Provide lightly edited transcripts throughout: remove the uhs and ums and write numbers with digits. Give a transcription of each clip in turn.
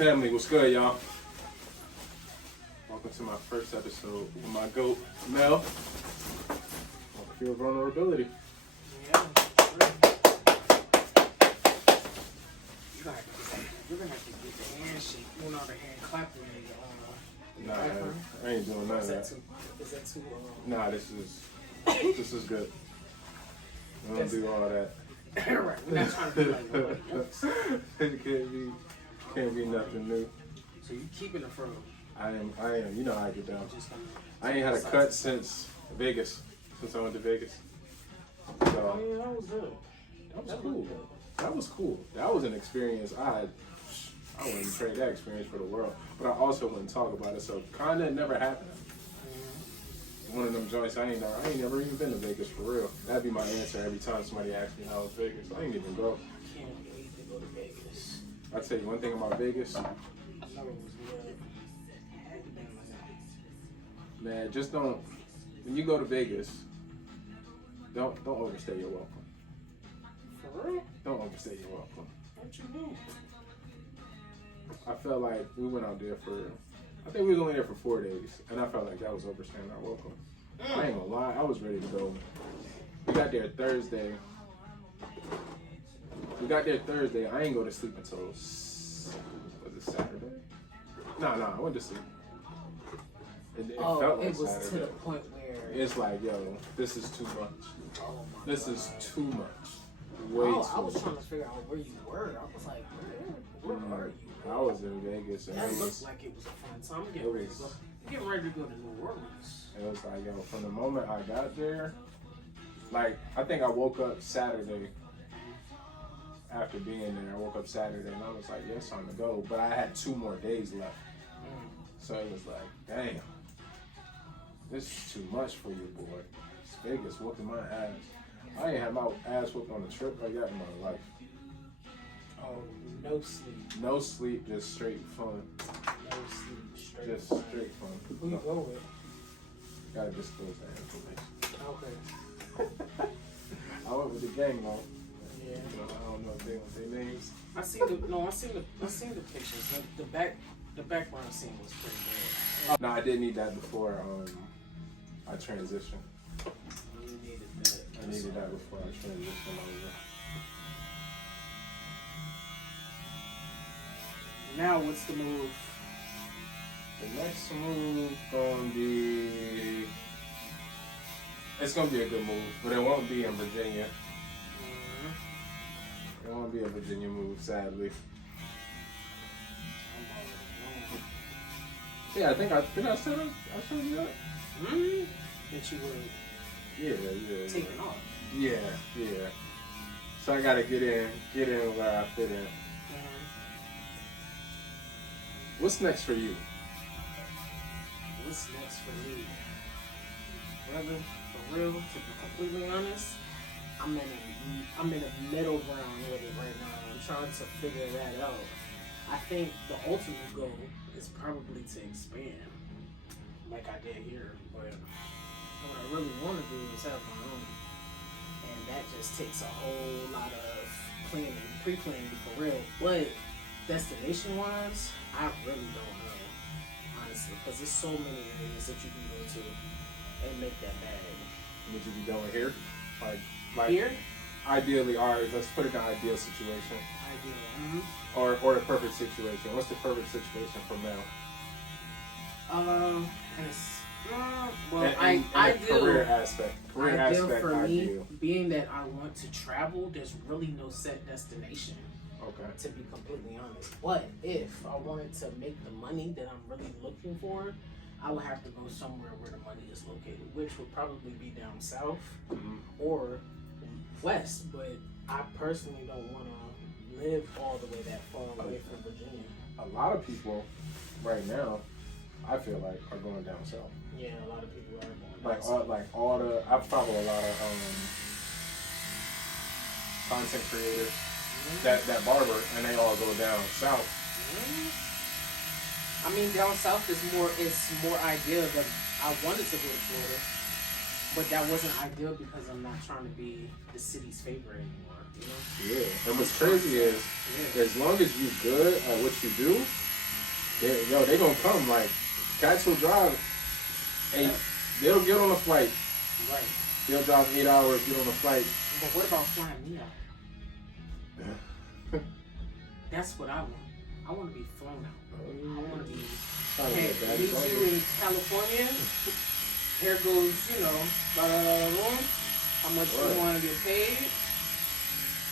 Family, what's good, y'all? Welcome to my first episode with my GOAT, Mel. I feel vulnerability. Yeah, you're gonna have to get the handshake, the hand clapping in Nah, I ain't doing none of that. Is that too Nah, this is good. I don't do all that. Right, we're not trying to be like nobody else. It can't be nothing new. So you keeping it from? I am. You know how I get down. I ain't had a cut since Vegas. Since I went to Vegas. So, yeah, that was good. That was cool. That was cool. That was an experience I wouldn't trade that experience for the world. But I also wouldn't talk about it. So kinda never happened. One of them joints I ain't never even been to Vegas for real. That'd be my answer every time somebody asks me how was Vegas. I ain't even go. I can't wait to go to Vegas. I'll tell you one thing about Vegas. I know it was good. Man, just don't, when you go to Vegas, don't overstay your welcome. For real? Don't overstay your welcome. What you mean? I felt like we went out there I think we was only there for 4 days, and I felt like that was overstaying our welcome. I ain't gonna lie, I was ready to go. We got there Thursday. I ain't go to sleep until, was it Saturday? No, I went to sleep. It felt like it was Saturday. to the point where It's like, yo, this is too much. Oh my This God. is too much. Way too much. I was trying to figure out where you were. I was like, where are you? I was in Vegas, and That it looked was like it was a fun time. I'm getting ready to go to New Orleans. like, yo, from the moment I got there, like, I think I woke up Saturday. After being there, I woke up Saturday, and I was like, yeah, it's time to go. But I had 2 more days left. So it was like, damn, this is too much for you, boy. It's Vegas whooping my ass. I ain't had my ass whooped on a trip like that in my life. Oh, no sleep. No sleep, just straight fun. No sleep, straight Just fun. straight fun. Who you go with? Gotta disclose that information. Okay. I went with the gang though. Yeah. You know, I don't know if they want their names. I seen the pictures. The background scene was pretty good. No, I did need that before I transitioned. You needed that. I needed that before I transitioned over. Now what's the move? The next move it's gonna be a good move, but it won't be in Virginia. It won't be a Virginia move, sadly. Yeah, I think I showed you that. That you were Yeah. taking off. Yeah. So I gotta get in where I fit in. What's next for you? What's next for me? Brother, for real, to be completely honest, I'm in a middle ground with it right now. I'm trying to figure that out. I think the ultimate goal is probably to expand, like I did here. But what I really want to do is have my own, and that just takes a whole lot of pre-planning for real. But destination-wise, I really don't know, honestly, because there's so many areas that you can go to and make that bag. Would you be going here? Like Here? Ideally, alright, let's put it in an ideal situation. Ideally. Or the perfect situation. What's the perfect situation for Mel? Career aspect for me, ideal. being that I want to travel, there's really no set destination. Okay. To be completely honest, but if I wanted to make the money that I'm really looking for, I would have to go somewhere where the money is located, which would probably be down south or west. But I personally don't want to live all the way that far away from Virginia. A lot of people right now, I feel like, are going down south. Yeah, a lot of people are going Like down south. I follow a lot of content creators that Barber, and they all go down south. I mean, down south is more ideal. Than I wanted to go to Florida, but that wasn't ideal because I'm not trying to be the city's favorite anymore. You know? Yeah. And what's crazy is, as long as you're good at what you do, They gonna come. Like, cats will drive. And they'll get on a flight. Right. They'll drive 8 hours, get on a flight. But what about flying me out? That's what I want. I want to be flown out. I want to be. Hey, meet you in California. Here goes, blah, blah, blah, blah. How much you want to get paid?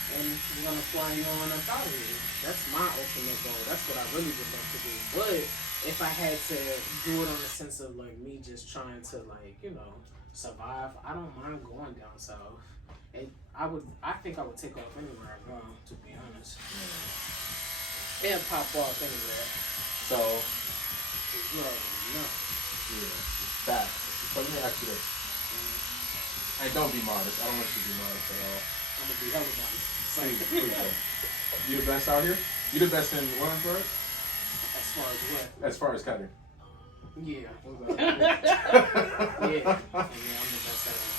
And we're going to fly you on up out of here. That's my ultimate goal. That's what I really would love to do. But if I had to do it on the sense of like me just trying to survive, I don't mind going down south. And I think I would take off anywhere I go, to be honest. And pop off anywhere. So, You already know. yeah, facts. So let me ask you this. Hey, don't be modest. I don't want you to be modest at all. I'm gonna be hella modest. Please. You the best out here? You the best in Williamsburg? As far as what? As far as cutting. Yeah. Yeah, I'm the best at it.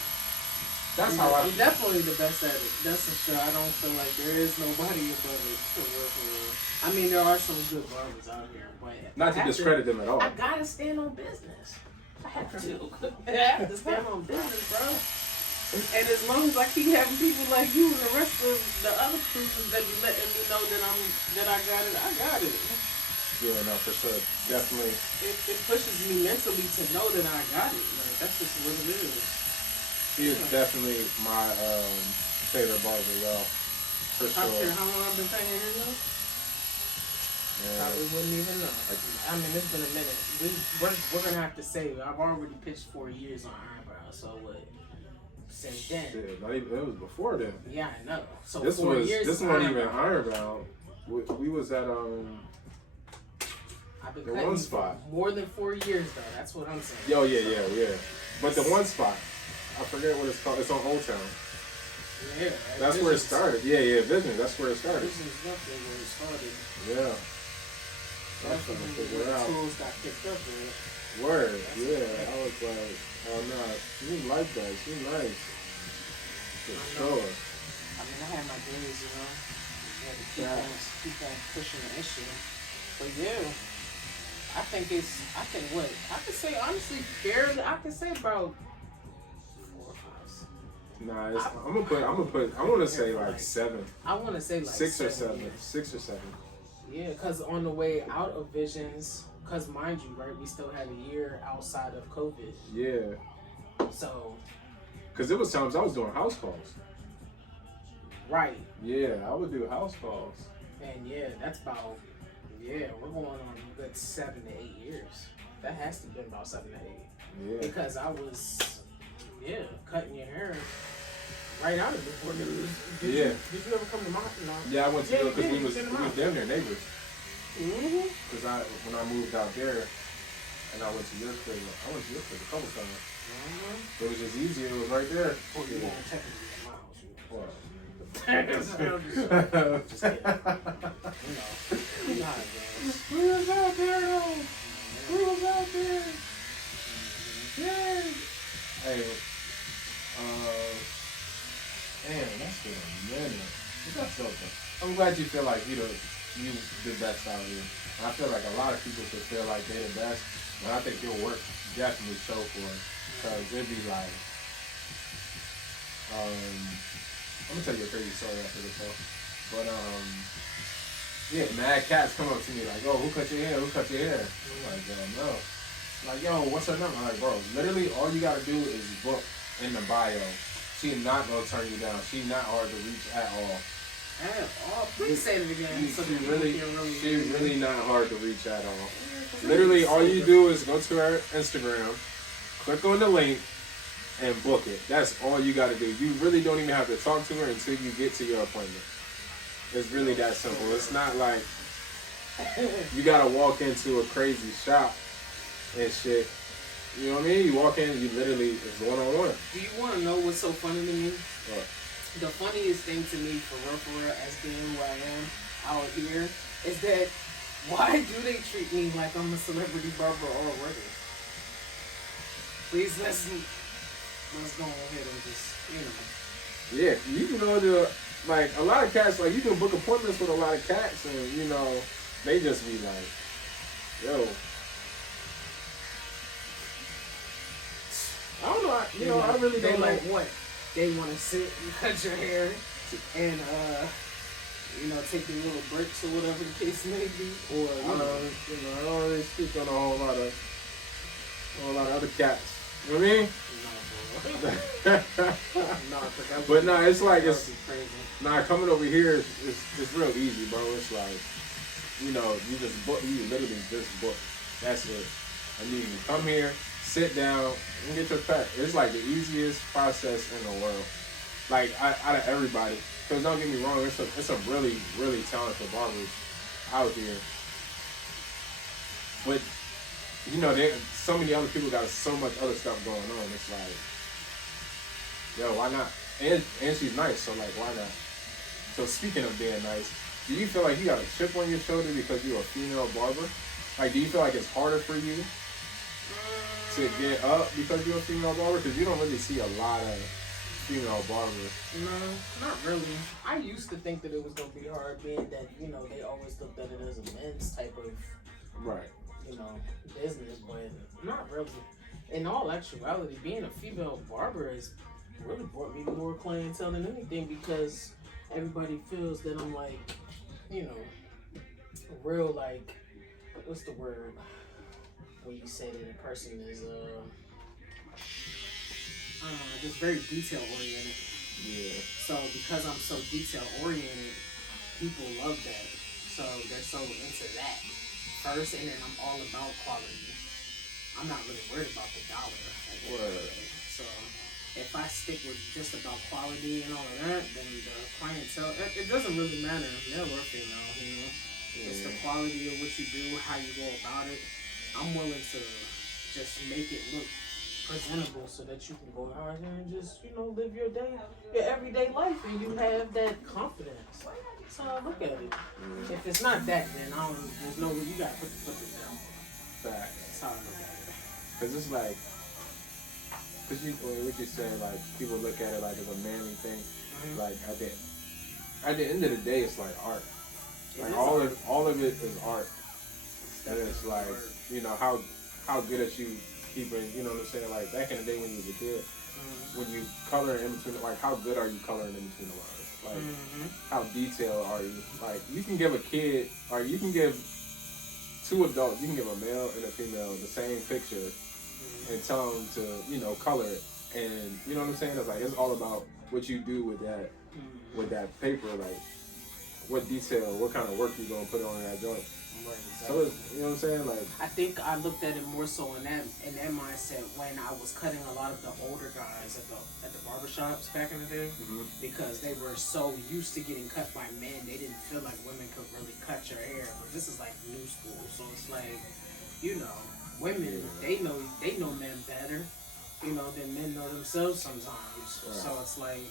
That's how I'm definitely the best at it. That's for sure. I don't feel like there is nobody above it. For real. I mean, there are some good barbers out here, but not to discredit them at all. I gotta stand on business. I have to. I have to stand on business, bro. And as long as I keep having people like you and the rest of the other crews that be letting me know that I got it. Yeah, no, for sure. Definitely. It pushes me mentally to know that I got it. Like, that's just what it is. She is definitely my favorite barber, y'all. For sure. I care how long I've been paying him though. Probably wouldn't even know. I mean, it's been a minute. We're gonna have to say I've already pitched 4 years on eyebrows. So what? Since then. Shit, not even, it was before then. Yeah, I know. So this 4 years. This wasn't even ironbound. We was at I've been the cutting one spot. More than 4 years though. That's what I'm saying. Yo, yeah. But the one spot, I forget what it's called. It's on Old Town. Yeah. That's where it started. Yeah, business. That's where it started. Business is definitely where it started. Yeah. That's what I'm figuring out. Tools got picked up with. Word. Yeah. I was like, oh no, she like that. She nice. For sure. I mean, I had my days, You had to keep on pushing the issue. But yeah, I could say honestly, barely. I could say about 4 or 5. Nah, I'm gonna put. I want to say like 7. I want to say like 6 or 7. Years. 6 or 7. Yeah, because on the way out of Visions, because mind you, right, we still had a year outside of COVID. Yeah. So. Because there was times I was doing house calls. Right. Yeah, I would do house calls. And yeah, that's about. Yeah, we're going on a good 7 to 8 years. That has to be about 7 to 8. Yeah. Because I was, cutting your hair right out of before news. Did you ever come to Mountain? Yeah, I went to because we was damn near neighbors. Mm-hmm. Because when I moved out there, and I went to your place a couple times. Mm-hmm. It was just easier. It was right there. Oh, you want to check it in my house? What? Just kidding. You know how it goes. We was out there though. We was out there. Yeah. Hey, damn, that's been a minute. But that's okay. I'm glad you feel like you the best out here. And I feel like a lot of people should feel like they're the best. And I think your work definitely show for it. Because it'd be like, I'm gonna tell you a crazy story after this though. But yeah, mad cats come up to me like, oh, who cut your hair? Who cut your hair? I'm like, no. Like, yo, what's her number? I'm like, bro, literally all you gotta do is book in the bio. She not gonna turn you down. She not hard to reach at all. At all? Please say it again. She really not hard to reach at all. Literally, all you do is go to her Instagram, click on the link, and book it. That's all you gotta do. You really don't even have to talk to her until you get to your appointment. It's really that simple. It's not like you gotta walk into a crazy shop and shit. You know what I mean? You walk in, you literally, it's one-on-one. Do you want to know what's so funny to me? What? The funniest thing to me, for real, as being who I am out here, is that why do they treat me like I'm a celebrity barber already? Please, let's go ahead and just, Yeah, you can go to, like, a lot of cats, like, you can book appointments with a lot of cats, and, they just be like, Yo. I don't know. I really They don't like know. what? They want to sit and cut your hair and take your little breaks or whatever the case may be, or I don't really speak on a whole lot of other cats. You know what I mean? But no, it's like it's coming over here. It's real easy, bro. It's like you literally just book. That's it. And you can come here, sit down, and get your cut. It's like the easiest process in the world. Like out of everybody. Because don't get me wrong, it's some really, really talented barbers out here. But, so many other people got so much other stuff going on. It's like, yo, why not? And she's nice, so like, why not? So speaking of being nice, do you feel like you got a chip on your shoulder because you're a female barber? Like, do you feel like it's harder for you to get up because you're a female barber? Because you don't really see a lot of female barbers. No, not really. I used to think that it was gonna be hard, being that they always looked at it as a men's type of business, but not really. In all actuality, being a female barber has really brought me more clientele than anything, because everybody feels that I'm like, real, like, what's the word when you say that a person is just very detail oriented. Yeah. So because I'm so detail oriented, people love that. So they're so into that first, and then I'm all about quality. I'm not really worried about the dollar. So if I stick with just about quality and all of that, then the clientele, it doesn't really matter, male or female, Yeah. It's the quality of what you do, how you go about it. I'm willing to just make it look presentable so that you can go out here and just, live your everyday life, and you have that confidence. So I look at it. If it's not that, then there's no, you gotta put the foot down. Facts. That's how I look at it. Cause it's like, what you say, like, people look at it like it's a manly thing. Mm-hmm. Like at the end of the day, it's like art. Like all of it is art. And it's like, how good at you keeping, you know what I'm saying? Like back in the day when you was a kid, when you color in between, like how good are you coloring in between the lines? Like how detailed are you? Like you can give a kid, or you can give two adults, you can give a male and a female the same picture and tell them to, color it. And you know what I'm saying? It's like, it's all about what you do with that paper, like what detail, what kind of work you gonna put on that joint. Right, exactly. So it's, you know what I'm saying? Like, I think I looked at it more so in that mindset when I was cutting a lot of the older guys at the barbershops back in the day, because they were so used to getting cut by men, they didn't feel like women could really cut your hair. But this is like new school, so it's like, women, they know men better, than men know themselves sometimes. Right. So it's like,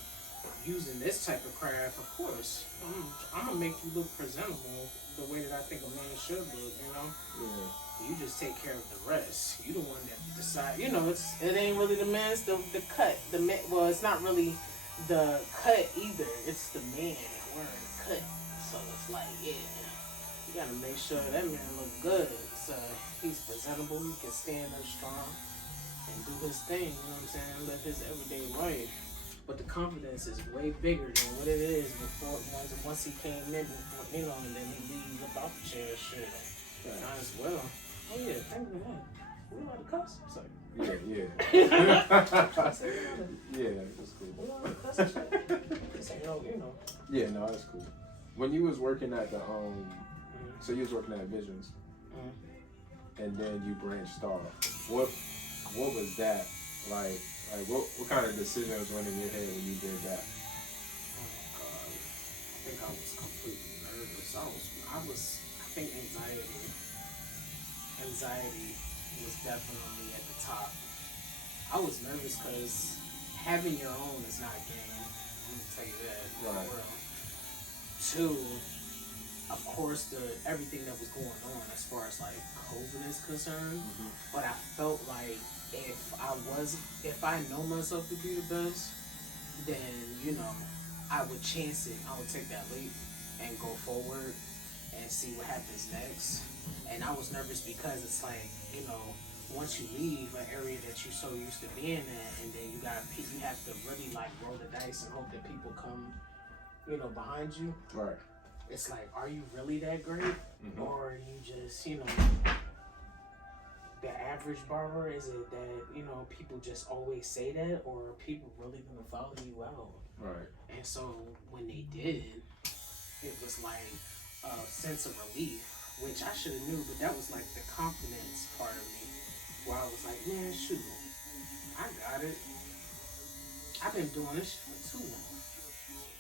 using this type of craft, of course, I'm gonna make you look presentable the way that I think a man should look, Yeah. You just take care of the rest. You the one that decide. It ain't really the man's the cut. It's not really the cut either. It's the man wearing the cut. So it's like, you gotta make sure that man look good. So he's presentable. He can stand up strong and do his thing. You know what I'm saying? Live his everyday life. But the confidence is way bigger than what it is once he came in, and then he leaves without the chair shit. Not as well. Oh yeah, thank you, man. We know how to cuss. It's like, yeah, that's cool. We know how to cuss and shit. It's like, Yeah, no, that's cool. When you was working at the so you was working at Visions, and then you branched off. What was that like? Like, what kind of decisions went in your head when you did that? Oh, God. I think I was completely nervous. I think anxiety was definitely at the top. I was nervous because having your own is not a game. I'm going to tell you that. Right. Two, of course, everything that was going on as far as, like, COVID is concerned. But I felt like, if I know myself to be the best, then, I would chance it. I would take that leap and go forward and see what happens next. And I was nervous because it's like, you know, once you leave an area that you're so used to being at, and then you have to really like roll the dice and hope that people come, you know, behind you. Right. It's like, are you really that great, or are you just, you know, the average barber? Is it that, you know, people just always say that, or are people really gonna follow you out? Right. And so when they did, it was like a sense of relief, which I should have knew, but that was like the confidence part of me, where I was like, man, shoot, I got it. I've been doing this shit for too long.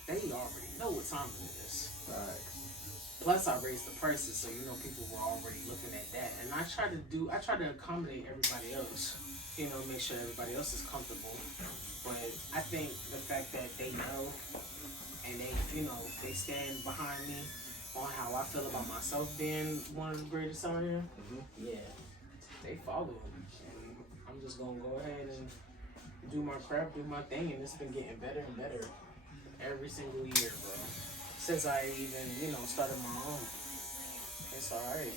They already know what time it is. Right. Plus, I raised the prices, so you know people were already looking at that. And I try to accommodate everybody else, you know, make sure everybody else is comfortable. But I think the fact that they know and they, you know, they stand behind me on how I feel about myself being one of the greatest out here, yeah, they follow. And I'm just gonna go ahead and do my crap, do my thing, and it's been getting better and better every single year, bro. Since I even, you know, started my own. It's alright.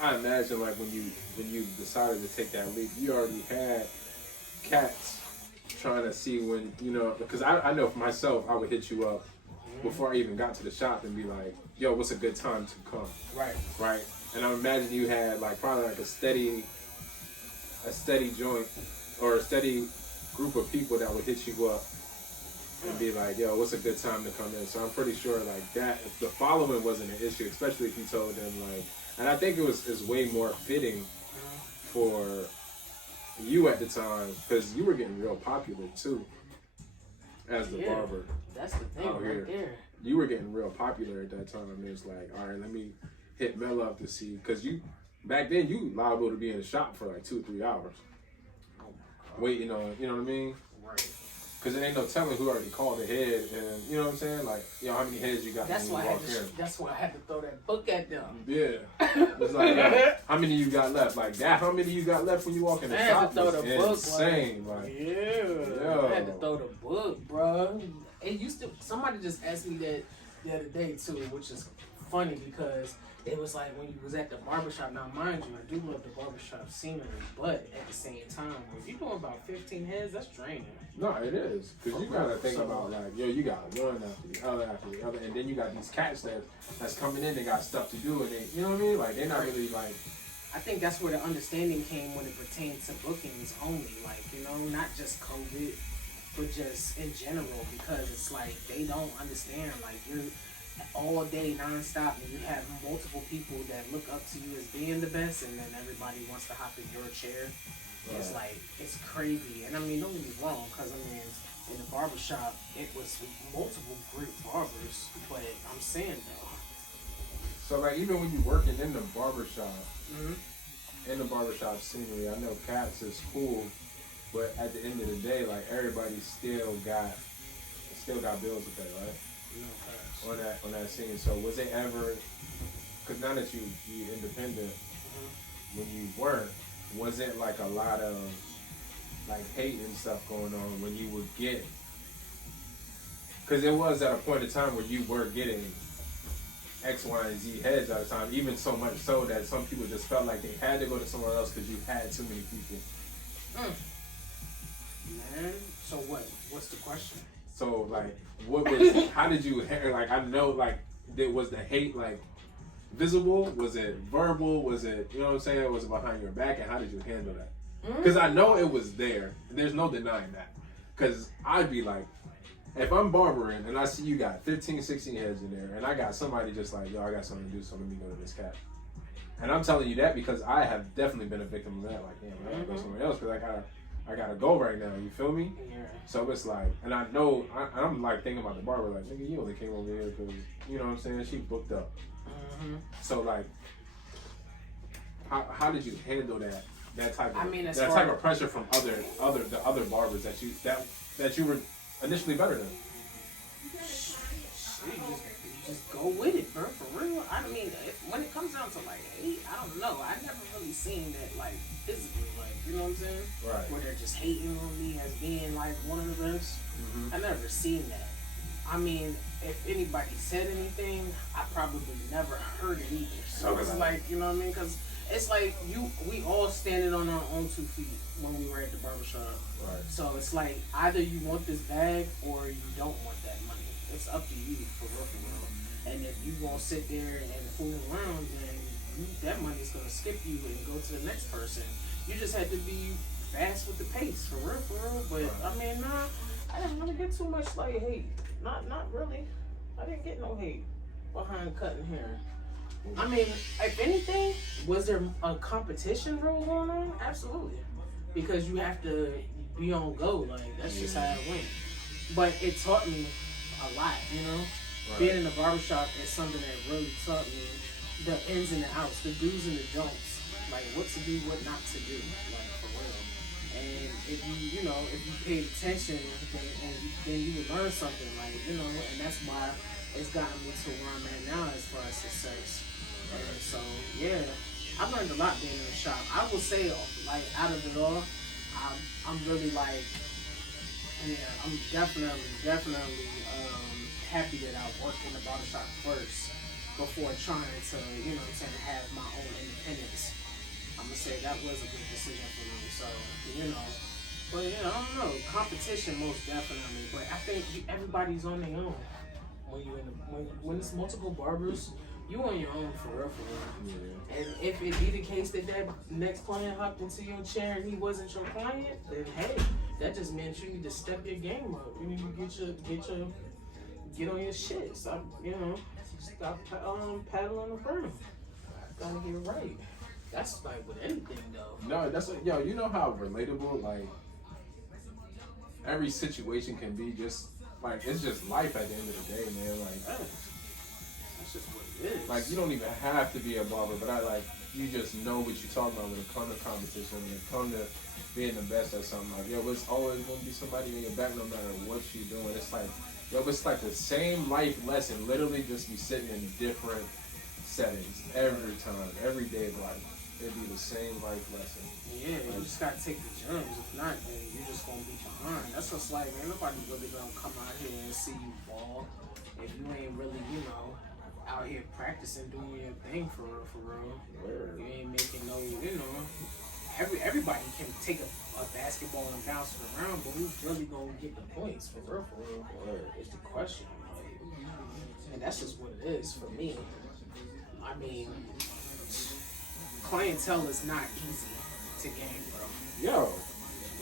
I imagine like when you decided to take that leap, you already had cats trying to see when, you know, because I know for myself, I would hit you up before I even got to the shop and be like, yo, what's a good time to come? Right. Right. And I imagine you had like probably like a steady joint or a steady group of people that would hit you up and be like, yo, what's a good time to come in? So I'm pretty sure like that, if the following wasn't an issue, especially if you told them like, and I think is way more fitting for you at the time, because you were getting real popular too as the barber. That's the thing right there. You were getting real popular at that time. And it's like, all right, let me hit Mel up to see, because you back then you liable to be in the shop for like 2-3 hours waiting on, you know what I mean? Right. Because there ain't no telling who already called ahead, and you know what I'm saying? Like, you know, how many heads you got when you walk in. That's why I had to throw that book at them. Yeah. It's like, how many you got left? Like, that, how many you got left when you walk in the shop? I had to throw the book. Insane. Like, I had to throw the book, bro. It used to, somebody just asked me that the other day, too, which is funny because it was like when you was at the barbershop. Now, mind you, I do love the barbershop scenery, but at the same time, if you're doing about 15 heads, that's draining. No, it is. Because you got to think about, like, yo, you got one after the other, and then you got these cats that's coming in, they got stuff to do, and they, you know what I mean? Like, they're not really, like... I think that's where the understanding came when it pertains to bookings only. Like, you know, not just COVID, but just in general, because it's like they don't understand. Like, you're all day nonstop, and you have multiple people that look up to you as being the best, and then everybody wants to hop in your chair. Right. It's like, it's crazy. And I mean, don't get me wrong, because I mean, in the barbershop, it was multiple great barbers, but I'm saying though. So like, even when you're working in the barbershop, in the barbershop scenery, I know cats is cool, but at the end of the day, like, everybody still got bills to pay, right? No, on that scene. So was it ever, because now that you independent, when you weren't, was it like a lot of like hate and stuff going on when you would get, because it was at a point in time where you were getting X, Y, and Z heads at a time, even so much so that some people just felt like they had to go to somewhere else because you had too many people. Man, so what's the question? So like, what was, how did you, like, I know, like, was the hate like visible? Was it verbal? Was it, you know what I'm saying? Was it behind your back? And how did you handle that? Because I know it was there. There's no denying that. Because I'd be like, if I'm barbering and I see you got 15, 16 heads in there, and I got somebody just like, yo, I got something to do, so let me go to this cat. And I'm telling you that because I have definitely been a victim of that. Like, damn, I gotta go somewhere else because I gotta go right now. You feel me? Yeah. So it's like, and I know, I'm like thinking about the barber, like, nigga, you only came over here because, you know what I'm saying? She booked up. So like, how did you handle that type of pressure from the other barbers that you were initially better than? You just go with it, bro. For real. I mean, when it comes down to like hate, I don't know. I never really seen that like physically, like, you know what I'm saying? Right. Where they're just hating on me as being like one of the best. I never seen that. I mean, if anybody said anything, I probably never heard it either. So it's like, you know what I mean? Because it's like we all standing on our own 2 feet when we were at the barbershop. Right. So it's like either you want this bag or you don't want that money. It's up to you for real. And if you gonna sit there and fool around, then that money's gonna skip you and go to the next person. You just had to be fast with the pace, for real. But I mean, nah, I didn't really get too much like hate. Not really. I didn't get no hate behind cutting hair. I mean, if anything, was there a competition role going on? Absolutely, because you have to be on go. Like that's just how it went. But it taught me a lot, you know. Right. Being in the barbershop is something that really taught me the ins and the outs, the do's and the don'ts, like what to do, what not to do, like for real. And if you paid attention, then you would learn something, like, you know, and that's why it's gotten me to where I'm at now as far as success. And so, yeah, I learned a lot being in the shop. I will say, like, out of it all, I'm really like, yeah, I'm definitely happy that I worked in the barbershop first before trying to, you know what I'm saying, have my own independence. I'm gonna say that was a good decision for me. So, you know, but yeah, I don't know, competition most definitely. But I think everybody's on their own when it's multiple barbers. You on your own for real. Yeah. And if it be the case that next client hopped into your chair and he wasn't your client, then hey, that just meant you need to step your game up. You need to get on your shit. Stop, you know, stop paddling the firm. Gotta get it right. That's like with anything though. No, that's like, yo, you know how relatable like every situation can be. Just like it's just life at the end of the day, man. Like that's just what it is. Like you don't even have to be a barber, but you just know what you're talking about when it comes to competition, when it comes to being the best at something. Like yo, it's always gonna be somebody in your back no matter what you're doing. It's like yo, it's like the same life lesson, literally just be sitting in different settings every time, every day of life. It'd be the same life lesson. Yeah, you just gotta take the gems. If not, then you're just gonna be behind. That's what's like, man, nobody really gonna come out here and see you fall if you ain't really, you know, out here practicing doing your thing for real. Word. You ain't making no, you know. Everybody can take a basketball and bounce it around, but who's really gonna get the points for real? Word. It's the question. Like, and that's just what it is for me. I mean, clientele is not easy to gain, bro. Yo,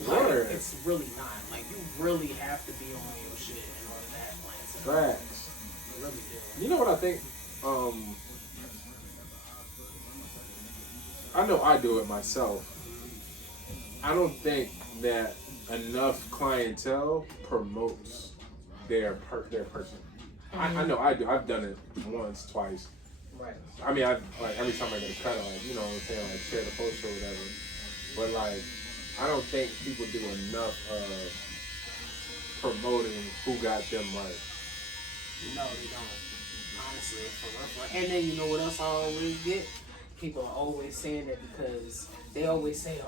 like, it's really not. Like, you really have to be on your shit in order to have clientele. Facts. You really do. You know what I think? I know I do it myself. I don't think that enough clientele promotes their person. Mm-hmm. I know I do. I've done it once, twice. Right. I mean, like every time I get a cut, like, you know what I'm saying, like share the post or whatever. But like, I don't think people do enough of promoting who got them right. No, they don't. Honestly, for real. And then you know what else I always get? People are always saying that because they always say,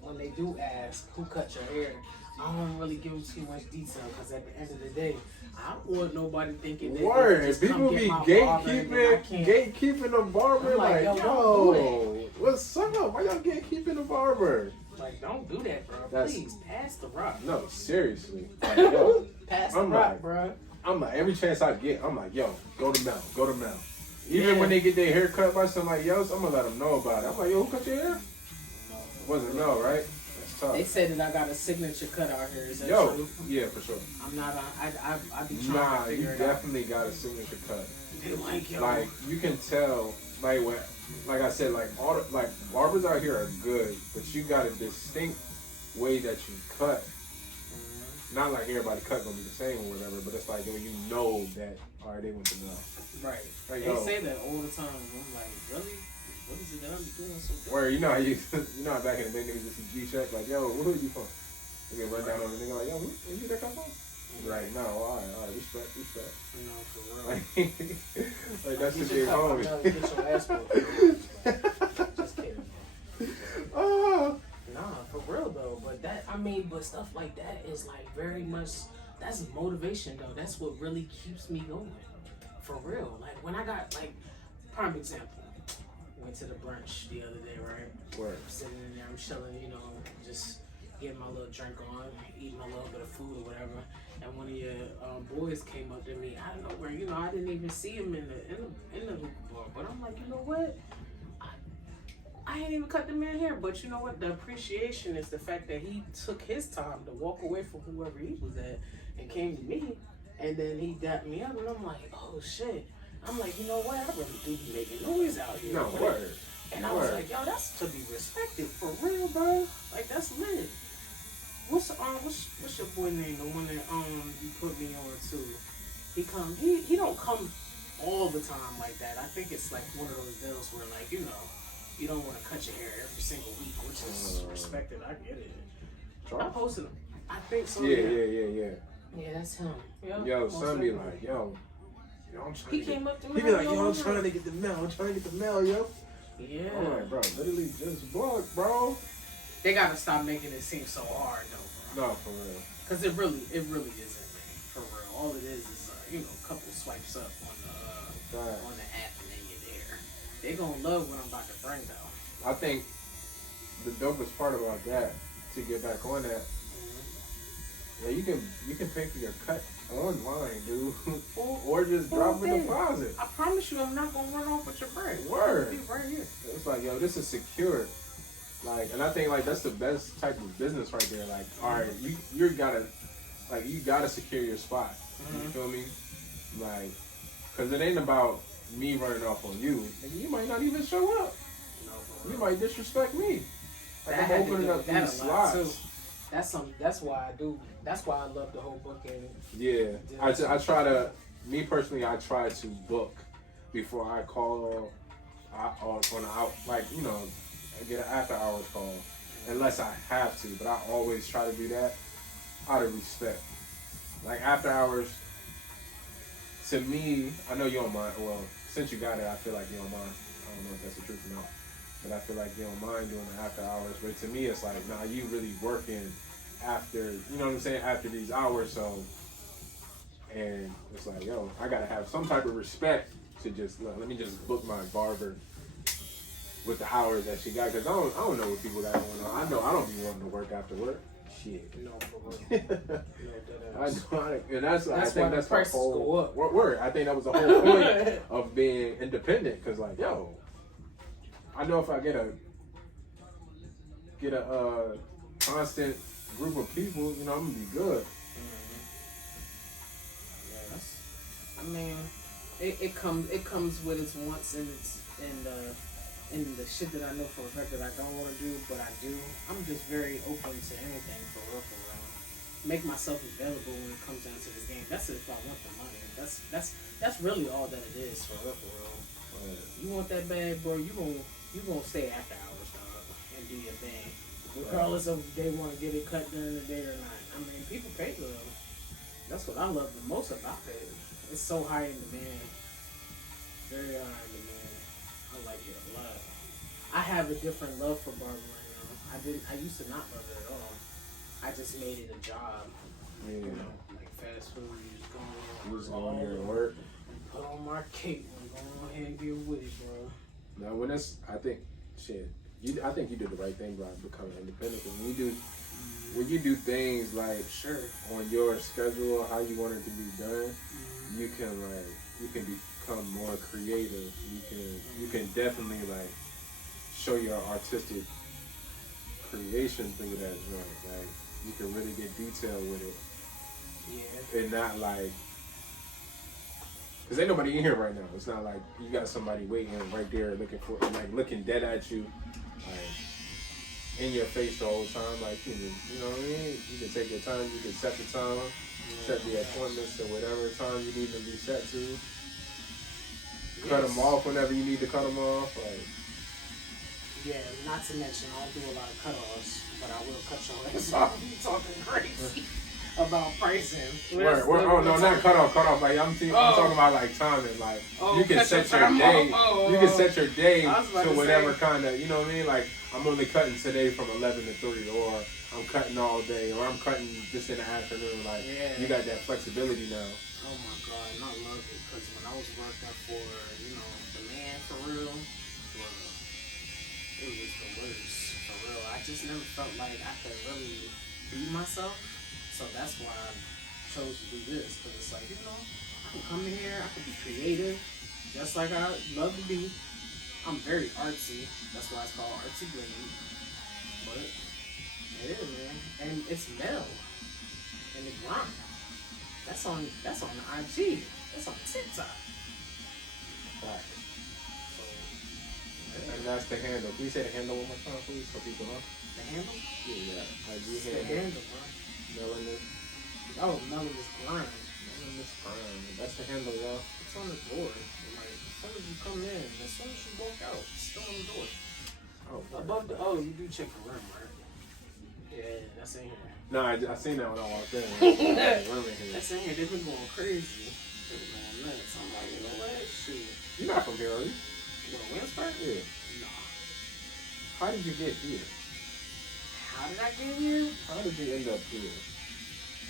when they do ask who cut your hair, I don't really give them too much detail because at the end of the day, I don't want nobody thinking that word. Just people be gatekeeping the barber. Like, yo, what's up? Why y'all gatekeeping the barber? Like, don't do that, bro. Please, pass the rock. No, seriously. Like, yo, pass the rock, bro. I'm like, every chance I get, I'm like, yo, go to Mel. Even when they get their hair cut by somebody else, I'm gonna let them know about it. I'm like, yo, who cut your hair? Wasn't Mel, right? That's tough. They said that I got a signature cut out here. Is that true? Yeah, for sure. I'm not. I be trying to figure it out. You definitely got a signature cut. They like, yo. Like you can tell, like I said, like all barbers out here are good, but you got a distinct way that you cut. Not like everybody cut gonna be the same or whatever, but it's like when you know that, all right, they went to Mel. Right. They say that all the time. I'm like, really? What is it that I'm doing so good? Where you know how back in the day niggas just G-check like, yo, who are you from? They get run down on the nigga like, yo, where you that come from? Right, no, all right, respect. You know, for real. Like that's just your homie. Get your ass whooped. Just kidding. Oh. Nah, for real though. But stuff like that is like very much that's motivation though. That's what really keeps me going. For real. Like when I got like prime example. Went to the brunch the other day, right? Word. Sitting in there, I'm chilling, you know, just getting my little drink on, eating a little bit of food or whatever. And one of your boys came up to me out of nowhere. You know, I didn't even see him in the hookah bar. But I'm like, you know what? I ain't even cut the man hair. But you know what? The appreciation is the fact that he took his time to walk away from whoever he was at and came to me. And then he dapped me up, and I'm like, oh shit. I'm like, you know what? I really do be making noise out here. No, word. And I was like, yo, that's to be respected for real, bro. Like that's lit. What's your boy name? The one that you put me on to. He don't come all the time like that. I think it's like one of those deals where like, you know, you don't want to cut your hair every single week, which is respected. I get it. I posted him. I think so. Yeah. Yeah, that's him. Yep. Yo, son be like, yo, I'm trying he came up to me. He be like, yo, I'm trying to get the mail. I'm trying to get the mail, yo. Yeah. I'm like, bro, literally just book, bro. They gotta stop making it seem so hard, though, bro. No, for real. Cause it really isn't, man. For real, all it is you know, a couple swipes up on the app, and then you're there. They gonna love what I'm about to bring, though. I think the dopest part about that, to get back on that, yeah, you can pay for your cut online, dude, or just drop a deposit. I promise you, I'm not gonna run off with your bread. Word. Be right here. It's like, yo, this is secure. Like, and I think like that's the best type of business right there. Like, all right, you gotta secure your spot. You feel me? Like, cause it ain't about me running off on you. And you might not even show up. No, you might disrespect me. Like, I'm opening up these slots. Too. That's why I do. That's why I love the whole booking. Yeah, I try to. Me personally, I try to book before I call on the out. Like, you know, I get an after hours call unless I have to. But I always try to do that out of respect. Like after hours, to me, I know you don't mind. Well, since you got it, I feel like you don't mind. I don't know if that's the truth or not. But I feel like you don't mind doing the after hours. But to me, it's like, nah, you really working after, you know what I'm saying, after these hours. So, and it's like, yo, I gotta have some type of respect to just, let me just book my barber with the hours that she got. Because I don't know what people got going on. I know I don't be wanting to work after work. Shit. No, for real. I know, and I think why that's the prices the whole go up. Word. I think that was the whole point of being independent. Because like, yo, I know if I get a constant group of people, you know, I'm gonna be good. I mean, it comes with its wants and its and the shit that I know for a fact that I don't want to do, but I do. I'm just very open to anything for real. Make myself available when it comes down to the game. That's if I want the money. That's really all that it is for real. You want that bag, bro? You gonna stay after hours, dog, and do your thing, regardless of if they want to get it cut during the day or not. I mean, people pay for them. That's what I love the most about it. It's so high in demand, very high in demand. I like it a lot. I have a different love for barbering now. I used to not love it at all. I just made it a job. Yeah. You know, like fast food. You just go in there and work. Put on my cape and go ahead and get with it, bro. Now, I think you did the right thing by becoming independent. Because when you do things like on your schedule, how you want it to be done, you can become more creative. You can definitely like show your artistic creation through that joint. Like you can really get detailed with it. Yeah. And not like, cause ain't nobody in here right now. It's not like you got somebody waiting right there looking dead at you, like in your face the whole time. Like you know what I mean? You can take your time. You can set the time, set the appointments, or whatever time you need to be set to. Cut them off whenever you need to cut them off. Like. Yeah, not to mention I don't do a lot of cut-offs, but I will cut your ass off. You talking crazy about pricing. Oh no, not cut off. Like I'm talking about like timing. Like you can set your day. You can set your day to whatever kind of, you know what I mean? Like I'm only cutting today from 11 to 3, or I'm cutting all day, or I'm cutting just in the afternoon. Like, you got that flexibility now. Oh my God, and I love it because when I was working for, the man for real, it was the worst for real. I just never felt like I could really be myself, so that's why I chose to do this because it's like, I can come in here, I can be creative, just like I love to be. I'm very artsy. That's why it's called Artsy Green. But it is, man. And it's Mel. And the grind. That's on the IG. That's on TikTok. Right. So, and that's the handle. Can you say the handle one more time, please, so people know? The handle? Yeah. IG It's handle. the handle, bro. Melndisgrind. Oh, Melndisgrind. Melndisgrind. That's the handle, y'all. It's on the door. Like, as soon as you come in, as soon as you walk out, it's still on the door. Oh, Above you do check the rim, right? Yeah, that's in here. No, I seen that when I walked in. That's in here. They've been going crazy. They've been going nuts. I'm like, you know what? Shoot. You're not from here, are you? You go to Williamsburg? Yeah. Nah. How did you get here? How did I get here? How did you end up here?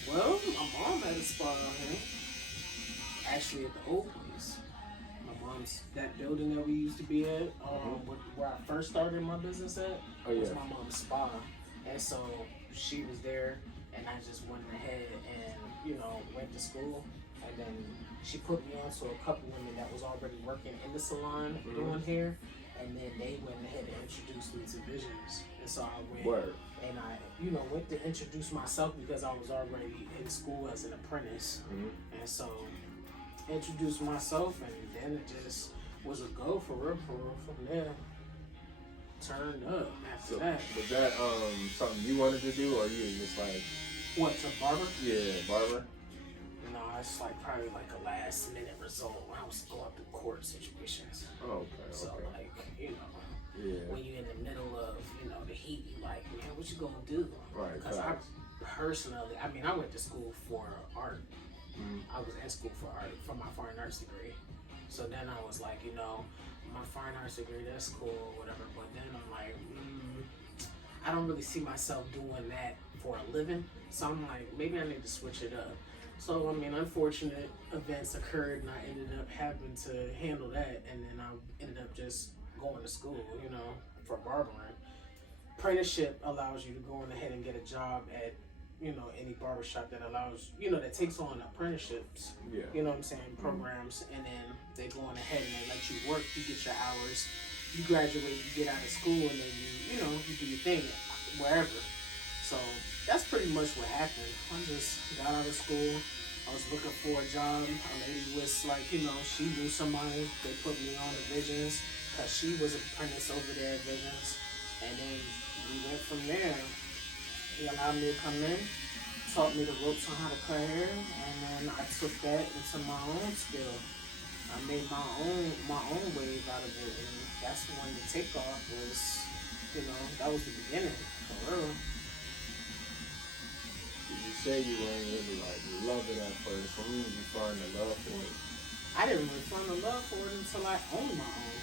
Well, my mom had a spot out here. Actually, at the old place. My mom's, that building that we used to be at, where I first started my business at, was my mom's spa. And so she was there, and I just went ahead and, went to school. And then she put me on to a couple women that was already working in the salon doing hair. And then they went ahead and introduced me to Visions. And so I went and I, went to introduce myself because I was already in school as an apprentice. And so introduced myself, and then it just was a go for real from there. Turned up after that. Was that something you wanted to do, or you just like what, to Barber? Yeah, Barber. No, it's like probably like a last minute result when I was going through court situations. Oh, okay. So like, when you're in the middle of, the heat, you like, man, what you gonna do? Right. Because I personally, I went to school for art. I was in school for art, for my fine arts degree. So then I was like, my fine arts degree, that's cool or whatever. But then I'm like, I don't really see myself doing that for a living. So I'm like, maybe I need to switch it up. So, unfortunate events occurred, and I ended up having to handle that. And then I ended up just going to school, for barbering. Apprenticeship allows you to go on ahead and get a job at, any barbershop that allows, that takes on apprenticeships, programs, and then they go on ahead and they let you work, you get your hours, you graduate, you get out of school, and then you do your thing wherever. So that's pretty much what happened. I just got out of school, I was looking for a job, a lady was like, she knew somebody, they put me on the Visions, because she was an apprentice over there at Visions, and then we went from there. He allowed me to come in, taught me the ropes on how to cut hair, and then I took that into my own skill. I made my own wave out of it, and that's when the takeoff was, that was the beginning, for real. You say you weren't really love it at first. When did you find the love for it? I didn't really find the love for it until I owned my own.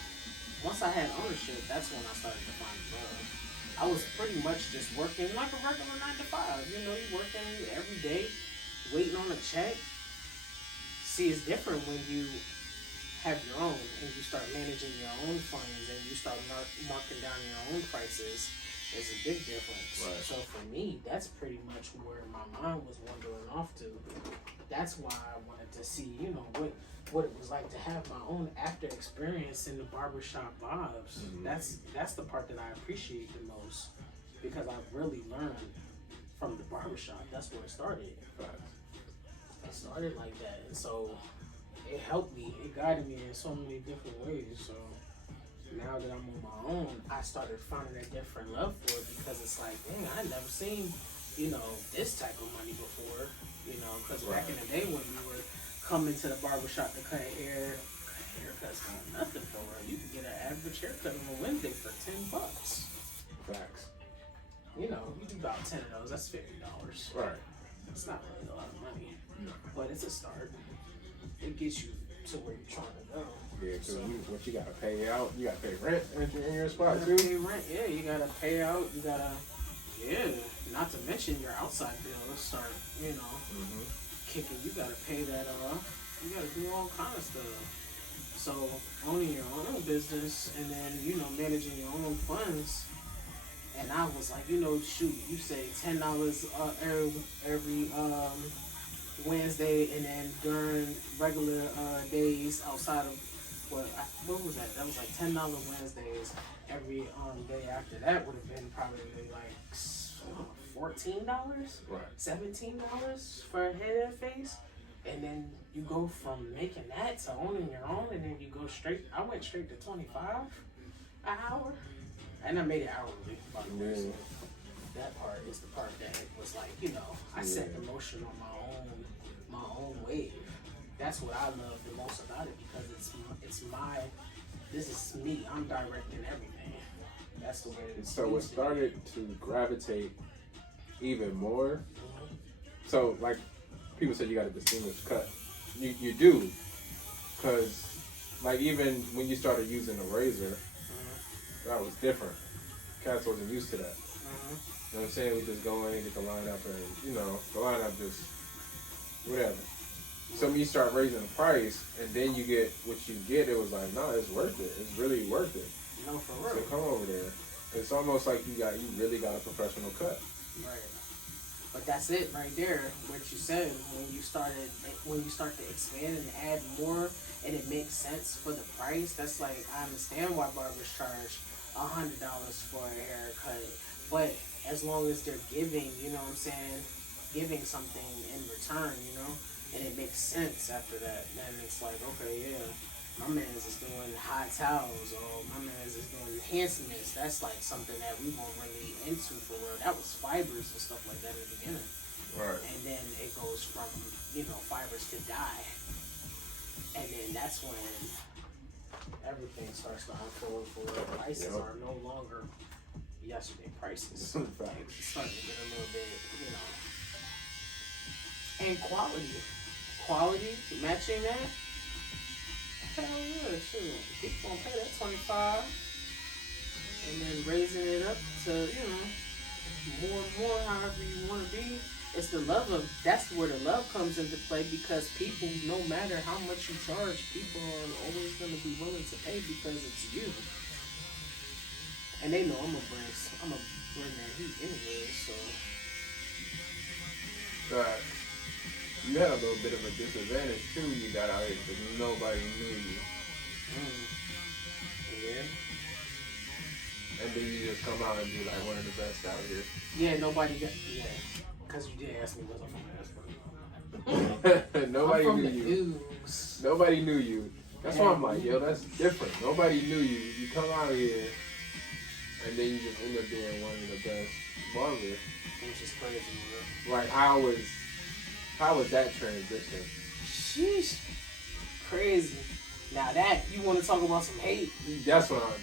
Once I had ownership, that's when I started to find the love. I was pretty much just working like a regular 9 to 5. You're working every day, waiting on a check. See, it's different when you have your own and you start managing your own funds and you start marking down your own prices. There's a big difference. Right. So for me, that's pretty much where my mind was wandering off to. That's why I wanted to see, what it was like to have my own after experience in the barbershop vibes. That's the part that I appreciate the most, because I've really learned from the barbershop. That's where it started. It started like that, and so it helped me. It guided me in so many different ways. So now that I'm on my own, I started finding a different love for it, because it's like, dang, I never seen, this type of money before, because back in the day when we were coming to the barbershop to cut hair, haircuts not nothing for real. You could get an average haircut on a Wednesday for $10. Facts. You do about 10 of those, that's $50. Right. It's not really a lot of money, but it's a start. It gets you to where you're trying to go. Yeah, because what you gotta pay out, you gotta pay rent in your spot You too. gotta pay rent, yeah, you gotta pay out, you gotta, yeah, not to mention your outside bills start, you know, kicking. You gotta pay that off. You gotta do all kind of stuff. So owning your own business and then, you know, managing your own funds. And I was like, you know, shoot, you say $10 every Wednesday, and then during regular days outside of what was that? That was like $10 Wednesdays. Every day after that would have been probably like $14, Right. $17 for a head and face. And then you go from making that to owning your own, and then you go straight. I went straight to 25 an hour, and I made it hourly. By the way, so that part is the part that was like, you know, I set the motion on my own wave. That's what I love the most about it, because it's my, this is me. I'm directing everything. That's the way it's. So what started to gravitate even more. So like people say you got a distinguished cut. You do, because like even when you started using a razor, that was different. Cats wasn't used to that. You know what I'm saying? We just go in, get the lineup, and you know the lineup just whatever. So when you start raising the price, and then you get what you get, it was like, no, it's worth it. It's really worth it. No, for real. So come over there. It's almost like you really got a professional cut. Right. But that's it right there. What you said, when you start to expand and add more, and it makes sense for the price. That's like, I understand why barbers charge $100 for a haircut, but as long as they're giving, you know what I'm saying, giving something in return, you know, and it makes sense after that. Then it's like, okay, yeah, my man's is doing hot towels, or my man's is doing enhancements. That's like something that we weren't really into for real. That was fibers and stuff like that in the beginning. Right. And then it goes from, you know, fibers to dye. And then that's when everything starts to unfold for real. Prices are no longer yesterday prices. Like, it's starting to get a little bit, you know. And quality, matching that. Hell yeah, shoot. People gonna pay that 25, and then raising it up to, you know, more and more, however you want to be. It's the love of, that's where the love comes into play, because people, no matter how much you charge, people are always gonna be willing to pay because it's you. And they know I'm gonna bring that heat anyway, so. Right. You had a little bit of a disadvantage too. You got out here because nobody knew you. Yeah. And then you just come out and be like one of the best out here. Yeah, nobody got. Yeah, because you did ask me what I'm from Aspen. Nobody I'm from knew the you. Ooze. Nobody knew you. That's why I'm like, yo, that's different. Nobody knew you. You come out here, and then you just end up being one of the best barbers. Which is crazy, bro. Like, how was that transition? Sheesh. Crazy. Now that, you want to talk about some hate. That's what I'm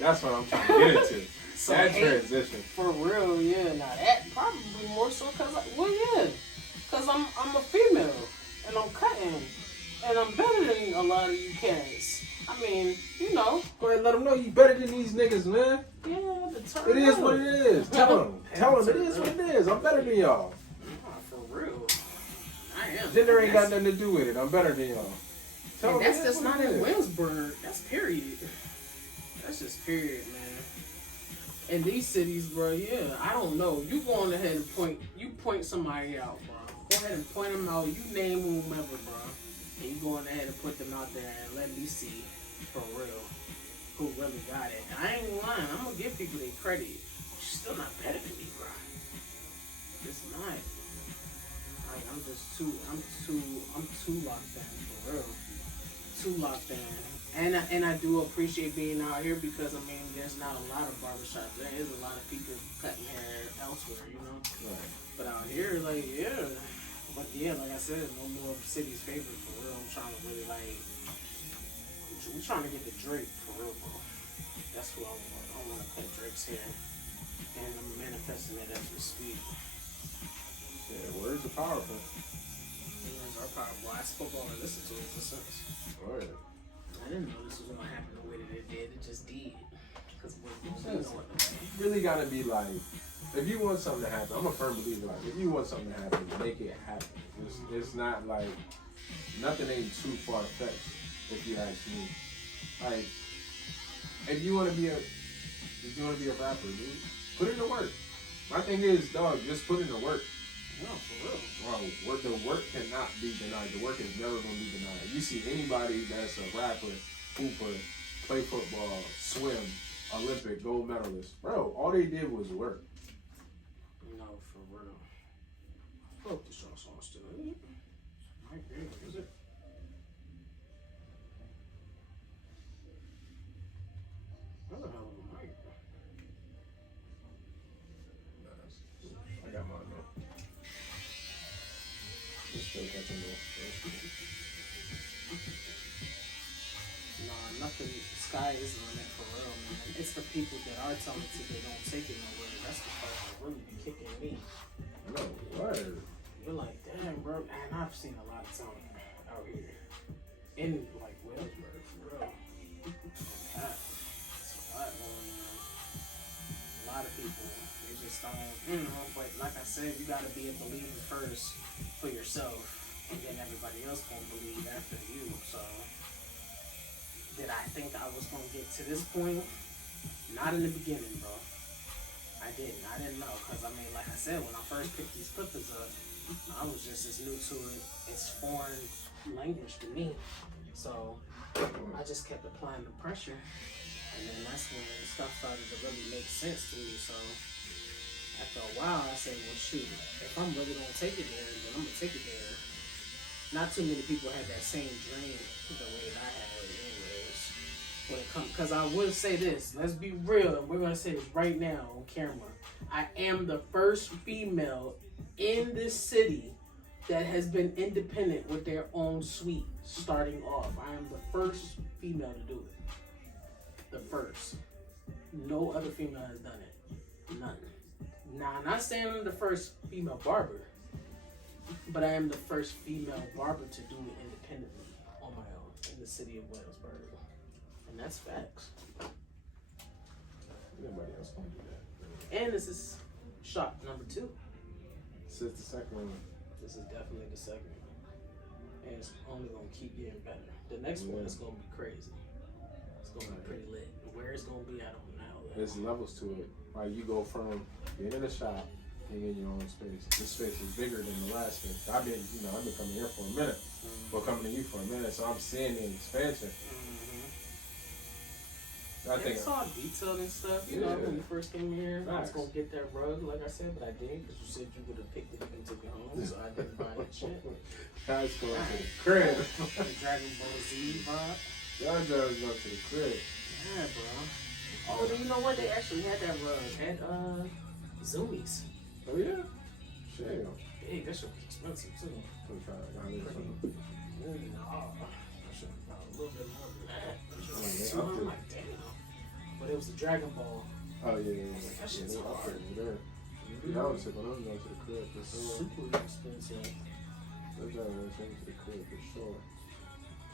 trying to get into. That hate. transition. For real, yeah. Now that, probably more so because, because I'm a female, and I'm cutting, and I'm better than a lot of you cats. I mean, you know. Go ahead and let them know you better than these niggas, man. Yeah, it is what it is. Tell them it is what it is. I'm better than y'all. Nah, for real. I am. Gender ain't got nothing to do with it. I'm better than y'all. And that's just not in Williamsburg. That's period. That's just period, man. In these cities, bro, yeah, I don't know. You go on ahead and point somebody out, bro. Go ahead and point them out. You name whomever, bro. And you go on ahead and put them out there and let me see, for real, who really got it. And I ain't lying. I'm going to give people their credit. You're still not better than me, bro. It's not. Like, I'm too locked in, for real. Too locked in. And I do appreciate being out here, because I mean there's not a lot of barbershops. There is a lot of people cutting hair elsewhere, you know. Right. But out here, like, yeah. But yeah, like I said, no more city's favorite, for real. I'm trying to really we're trying to get the Drake, for real, bro. That's who I want. I want to cut Drake's hair, and I'm manifesting it as we speak. Yeah, words are powerful. Words are powerful. I spoke on and listened to it since. Right. I didn't know this was gonna happen the way that it did. It just did. Cause you really gotta be like, if you want something to happen, I'm a firm believer. Like, if you want something to happen, make it happen. It's not like nothing ain't too far fetched. If you ask me, like, if you want to be a rapper, dude, put in the work. My thing is, dog, just put in the work. No, for real. Bro, the work cannot be denied. The work is never gonna be denied. You see anybody that's a rapper, hooper, play football, swim, Olympic gold medalist, bro, all they did was work. No, for real. I hope this y'all song still in. Might be, is it? Another hell of a mic. I got mine though. Just still catching the Nah, nothing. Sky is the limit for real, man. It's the people that are telling you they don't take it nowhere. That's the part that really be kicking me. no word. You're like, damn, bro. And I've seen a lot of talent out here in like Williamsburg, for real. It's a lot going on. A lot of people, they just don't, but like I said, you gotta be a believer first for yourself, and then everybody else gonna believe after you. So, did I think I was gonna get to this point? Not in the beginning, bro. I didn't know, because I mean, like I said, when I first picked these clippers up, I was just as new to it. It's foreign language to me. So I just kept applying the pressure. And then that's when stuff started to really make sense to me. So after a while, I said, well, shoot, if I'm really going to take it there, then I'm going to take it there. Not too many people had that same dream the way that I had it anyways. When it comes, because I will say this, let's be real, and we're going to say this right now on camera. I am the first female in this city that has been independent with their own suite starting off. I am the first female to do it. The first. No other female has done it. None. Now, I'm not saying I'm the first female barber, but I am the first female barber to do it independently on my own in the city of Williamsburg. And that's facts. Nobody else gonna do that. And this is shot number 2. This is the second one. This is definitely the second one. And it's only gonna keep getting better. The next one is gonna be crazy. It's gonna be pretty lit. Where it's gonna be, I don't know. There's levels to it. Like, you go from being in the shop, being in your own space. This space is bigger than the last space. I've been coming here for a minute. Or coming to you for a minute, so I'm seeing the expansion. I think it's all detailed and stuff. You know, when you first came here, I was gonna get that rug, like I said, but I didn't, because you said you would have picked it up and took it home, so I didn't buy that shit. Guys going to the crib. The Dragon Ball Z vibe. Y'all guys go to the crib. Yeah, bro. Oh, then you know what? They actually had that rug at Zoomies. Oh yeah? Shit. Big, that shit was expensive too. I'm trying to find it. No, that shit was a little bit more than that. I'm like, damn. But it was the Dragon Ball. Oh yeah. That shit's hard. There. Yeah, I was sick when I was going to the crib for sure. Super expensive. That's how I was going to the crib for sure.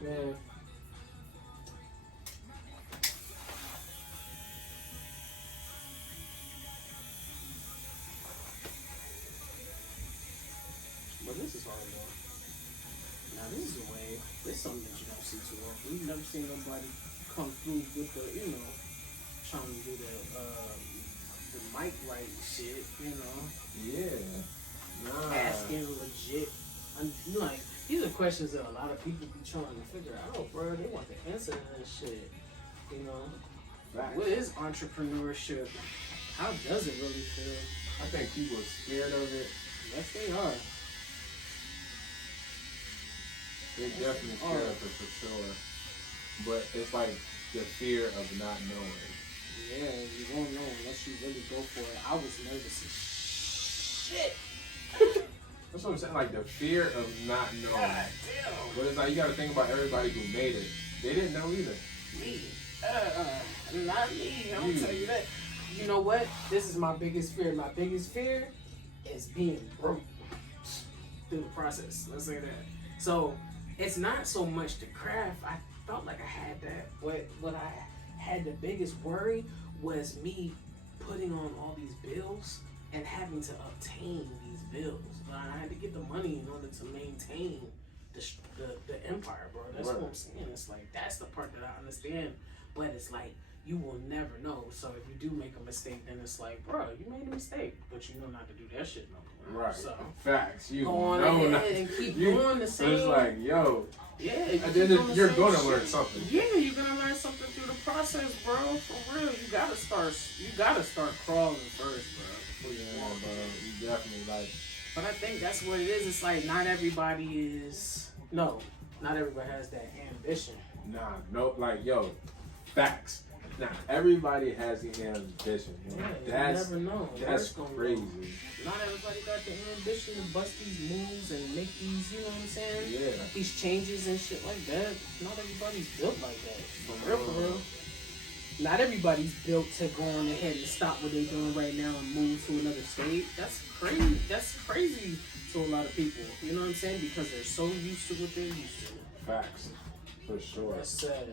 Man. But this is hard though. Now this is a way. This is something that you don't see too often. You've never seen nobody come through with the, trying to do the mic right shit, Yeah. Nah. Asking legit. I'm like, these are questions that a lot of people be trying to figure out, bro. They want the answer to that shit. Facts. What is entrepreneurship? How does it really feel? I think people are scared of it. Yes, they are. They're definitely scared of it for sure. But it's like the fear of not knowing. Yeah, you won't know unless you really go for it. I was nervous as shit. That's what I'm saying, like the fear of not knowing. God damn. But it's like, you gotta think about everybody who made it. They didn't know either. Me. Not me. I'm gonna tell you that. You know what? This is my biggest fear. My biggest fear is being broke through the process. Let's say that. So it's not so much the craft. I felt like I had that. What I had the biggest worry was me putting on all these bills and having to obtain these bills. I had to get the money in order to maintain the empire, bro. That's what I'm saying. It's like, that's the part that I understand. But it's like, you will never know. So if you do make a mistake, then it's like, bro, you made a mistake, but you know not to do that shit no more. Right. So Facts. You go on know ahead not, and keep doing the same. It's like, yo. Yeah, You're gonna learn something. Yeah, you're gonna learn something through the process, bro. For real, you gotta start crawling first, bro. Yeah, bro. You definitely like. But I think that's what it is. It's like not everybody has that ambition. Nah, no, like, yo, facts. Not everybody has the ambition. Man. Yeah, you never know. That's crazy. Not everybody got the ambition to bust these moves and make these, you know what I'm saying? Yeah. These changes and shit like that. Not everybody's built like that. For real. Not everybody's built to go on ahead and stop what they're doing right now and move to another state. That's crazy. That's crazy to a lot of people. You know what I'm saying? Because they're so used to what they're used to. Facts. For sure. That's sad.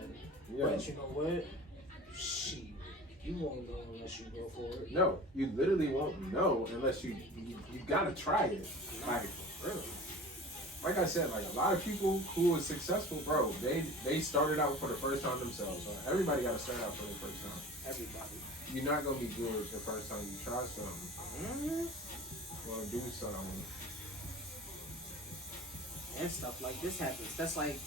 Yeah. But you know what? Shit. You won't know unless you go for it. No, you literally won't know unless you gotta try it. Like, really. Like I said, like a lot of people who are successful, bro, they started out for the first time themselves. So everybody gotta start out for the first time. Everybody. You're not gonna be good the first time you try something. Mm-hmm. Wanna do something. And stuff like this happens. That's like,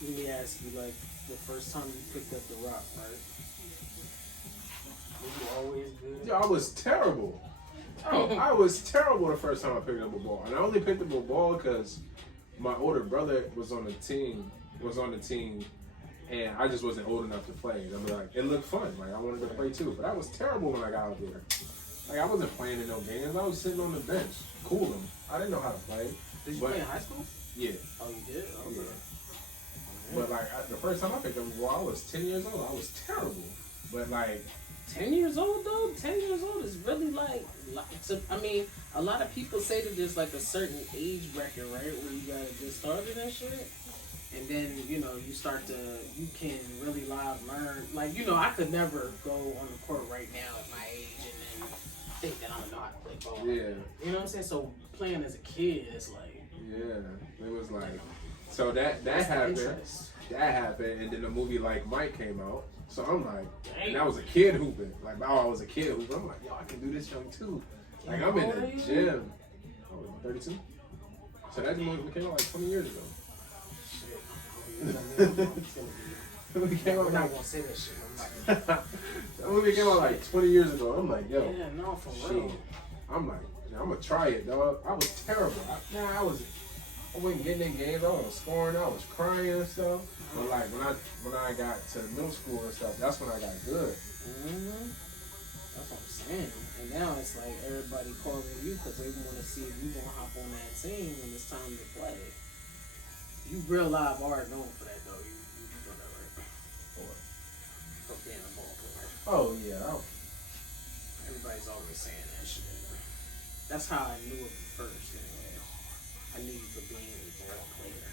let me ask you, like, the first time you picked up the rock, right? Was you always good? Yo, I was terrible. Oh, I was terrible the first time I picked up a ball. And I only picked up a ball because my older brother was on the team, and I just wasn't old enough to play. And I'm like, it looked fun. Like, I wanted to play too. But I was terrible when I got out there. Like, I wasn't playing in no games. I was sitting on the bench, cooling. I didn't know how to play. Did you play in high school? Yeah. Oh, you did? Oh, yeah. Okay. But, like, the first time I picked up a ball, I was 10 years old. I was terrible. But, like... 10 years old, though? 10 years old is really, like I mean, a lot of people say that there's, like, a certain age bracket, right, where you gotta get started and shit. And then, you know, you can really learn. Like, you know, I could never go on the court right now at my age and then think that I'm gonna know how to play ball. Yeah. You know what I'm saying? So, playing as a kid, it's like... Yeah. It was like... So, that happened. That happened. And then the movie, like, Mike came out. So I'm like, and I was a kid hooping. Like, I was a kid hooping. I'm like, yo, I can do this young too. Like, I'm in the gym. I was 32. So that movie came out like 20 years ago. That movie came out We're not gonna say that shit. That movie came out like 20 years ago. I'm like, yo. Yeah, no, for real. I'm like, I'm gonna try it, dog. I was terrible. I wasn't getting in games. I wasn't scoring. I was crying and stuff. But like when I got to middle school and stuff, that's when I got good. Mm-hmm. That's what I'm saying. And now it's like everybody calling you because they want to see if you gonna hop on that team when it's time to play. You real live are known for that though. You know that, right? For being a ball player. Oh yeah. Everybody's always saying that shit. That's how I knew it first. Anyway, I knew you for being a ball player.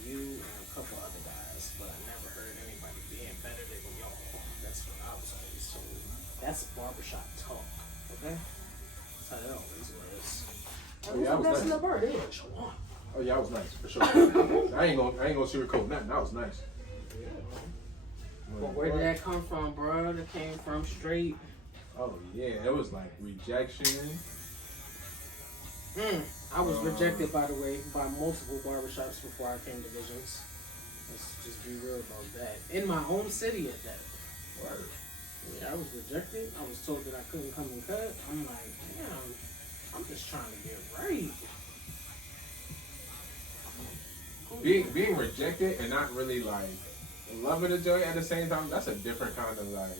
You and a couple other guys, but I never heard anybody being better than y'all. That's what I was always told. That's barbershop talk, okay? That's how that always was. Oh, yeah, I was nice. In the bar, they what you want. Oh yeah, I was nice for sure. I ain't gonna sugarcoat nothing. That was nice. Yeah. But where did that come from, bro? That came from straight. Oh yeah, it was like rejection. I was rejected, by the way, by multiple barbershops before I came to Visions. Let's just be real about that. In my own city at that. Word. Yeah, I was rejected. I was told that I couldn't come and cut. I'm like, damn, I'm just trying to get right. Being rejected and not really like loving the joy at the same time, that's a different kind of like.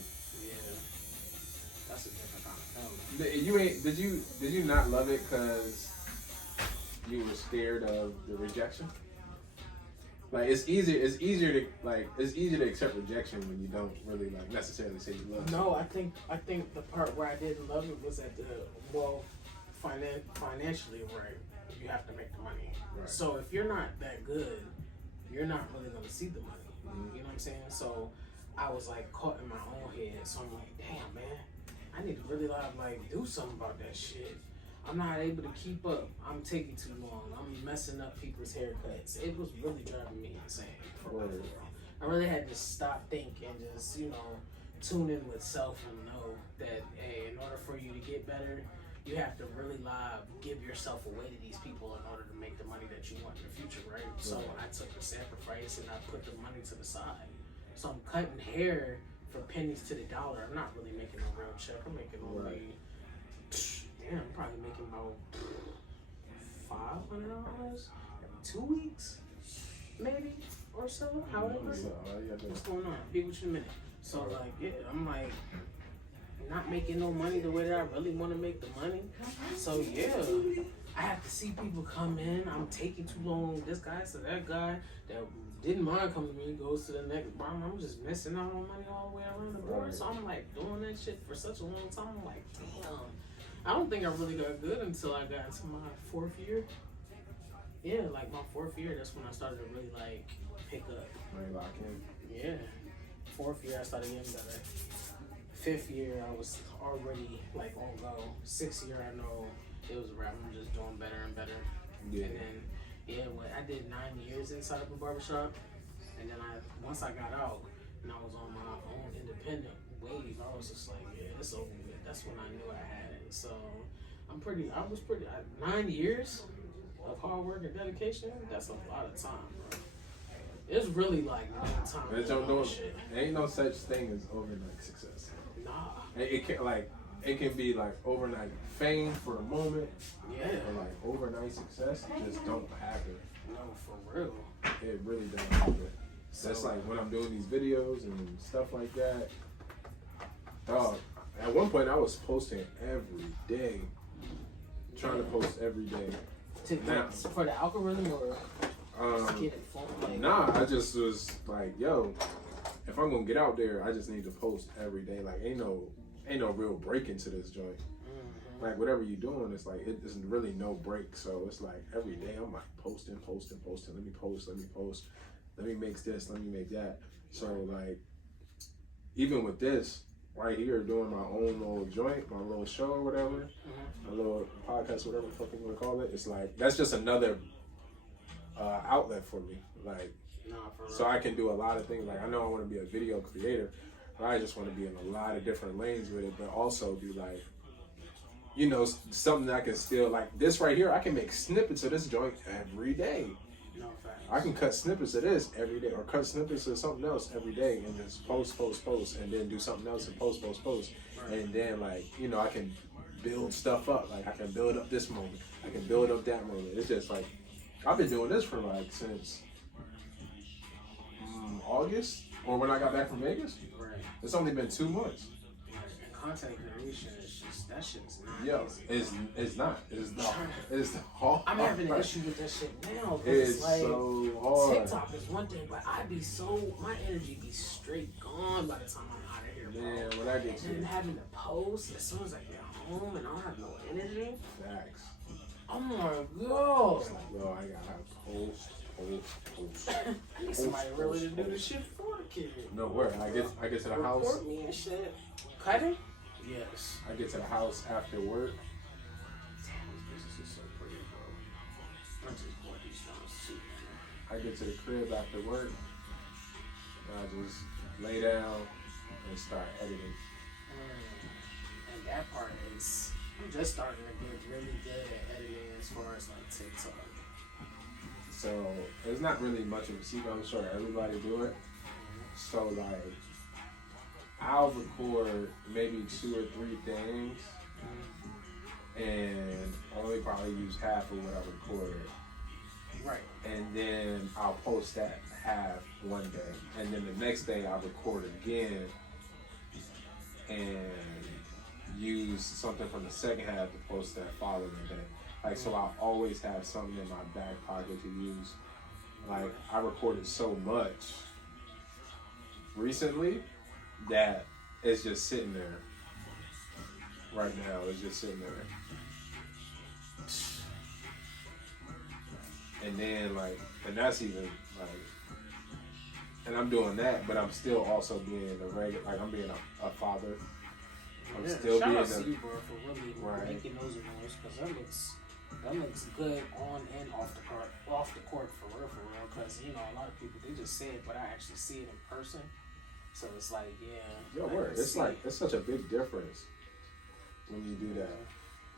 Yeah. That's a different kind of feeling. You ain't did you not love it because you were scared of the rejection? Like it's easier to accept rejection when you don't really like necessarily say you love it. No, I think the part where I didn't love it was at the financially right. You have to make the money. Right. So if you're not that good, you're not really gonna see the money. You know what I'm saying? So I was like caught in my own head. So I'm like, damn, man, I need to really like do something about that shit. I'm not able to keep up. I'm taking too long. I'm messing up people's haircuts. It was really driving me insane. For real. I really had to stop, think, and just, tune in with self and know that, hey, in order for you to get better, you have to really give yourself away to these people in order to make the money that you want in the future, right? So I took the sacrifice and I put the money to the side. So I'm cutting hair for pennies to the dollar. I'm not really making a real check. I'm making only, I'm probably making about $500 every 2 weeks, maybe, or so. However. What's going on? Be with you in a minute. So like, yeah, I'm like not making no money the way that I really want to make the money. So yeah, I have to see people come in. I'm taking too long. This guy to that guy that didn't mind coming to me goes to the next bar. I'm just missing out on money all the way around the board. So I'm like doing that shit for such a long time. I'm like, damn. I don't think I really got good until I got into my 4th year. Yeah, like my 4th year, that's when I started to really like pick up. Really lock in. Yeah. 4th year I started getting better. 5th year I was already like on go. 6th year I know it was a wrap. I'm just doing better and better. Yeah. And then I did 9 years inside of a barbershop. And then once I got out and I was on my own independent wave, I was just like, yeah, it's over with. That's when I knew I had it. So I was pretty 9 years of hard work and dedication, that's a lot of time, bro. It's really like a lot of time. Shit. Ain't no such thing as overnight success. Nah. It can be like overnight fame for the moment. Yeah. But like overnight success just don't happen. No, for real. It really doesn't happen. That's like when I'm doing these videos and stuff like that. Dog, at one point I was posting every day. Trying to post every day. For the algorithm or to get it fun? Nah, I just was like, yo, if I'm gonna get out there, I just need to post every day. Like, ain't no real break into this joint. Mm-hmm. Like, whatever you're doing, it's like, there's really no break. So it's like every day I'm like posting. Let me post. Let me make this, let me make that. So like, even with this right here, doing my own little joint, my little show or whatever, my little podcast, whatever the fuck you want to call it, it's like, that's just another outlet for me. Like, so I can do a lot of things. Like, I know I want to be a video creator, but I just want to be in a lot of different lanes with it, but also be like, something that I can still, like this right here, I can make snippets of this joint every day. I can cut snippets of this every day, or cut snippets of something else every day, and just post, and then do something else and post. And then, like, I can build stuff up. Like, I can build up this moment. I can build up that moment. It's just like, I've been doing this for like since August, or when I got back from Vegas. Right. It's only been 2 months. Content creation is just, that shit's not Yo, it's not. It's hard. I'm having an issue with that shit now. It's like, so hard. TikTok is one thing, but my energy be straight gone by the time I'm out of here, bro. Man, when I get to and having to post as soon as I get home and I don't have no energy. Facts. Oh my god. Yo, I gotta post. I need somebody really to do this shit for the kid. No, where? I get to the house. Report me and shit. Cutting? Yes. I get to the house after work. Damn, this business is so pretty, bro. I just bought these things too. I get to the crib after work. And I just lay down and start editing. And that part is, I'm just starting to get really good at editing as far as like TikTok. So there's not really much of a secret. I'm sure everybody do it. So like, I'll record maybe 2 or 3 things, and only probably use half of what I recorded. Right. And then I'll post that half one day, and then the next day I'll record again and use something from the second half to post that following day. Like, so I'll always have something in my back pocket to use. Like, I recorded so much recently that it's just sitting there. Right now, it's just sitting there. And then, like, and that's even, like, and I'm doing that, but I'm still also being a regular, like I'm being a father. I'm still shout being out to you, bro, for really right. making those moves, because that looks good on and off the court for real. Because you know a lot of people they just say it, but I actually see it in person. So it's like, yeah. Yo, word. It's like it's such a big difference when you do that.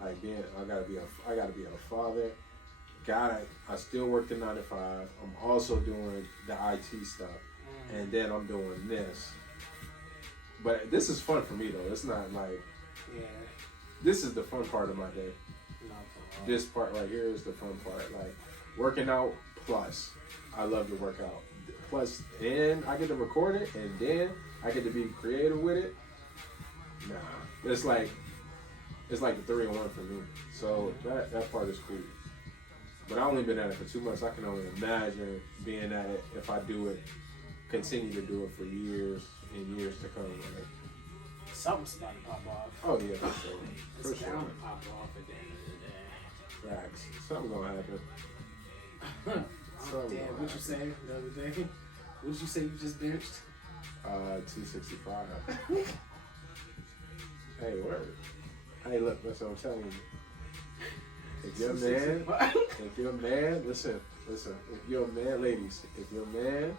Like I gotta be a father. I still work the 9 to 5. I'm also doing the IT stuff, and then I'm doing this. But this is fun for me though. It's not like this is the fun part of my day. This part right here is the fun part. Like working out plus I love to work out. Plus and I get to record it and then I get to be creative with it. Nah. It's like the 3-in-1 for me. So that part is cool. But I've only been at it for 2 months. I can only imagine being at it if I do it, continue to do it for years and years to come. Like, something's about to pop off. Oh yeah, for sure. It's bound to pop off at the end of the day. Facts. Something gonna happen. Damn, what'd you say the other day? What'd you say you just benched? 265. Hey, word. Hey, look, that's what I'm telling you. If you're a man, listen. If you're a man, ladies, if you're a man,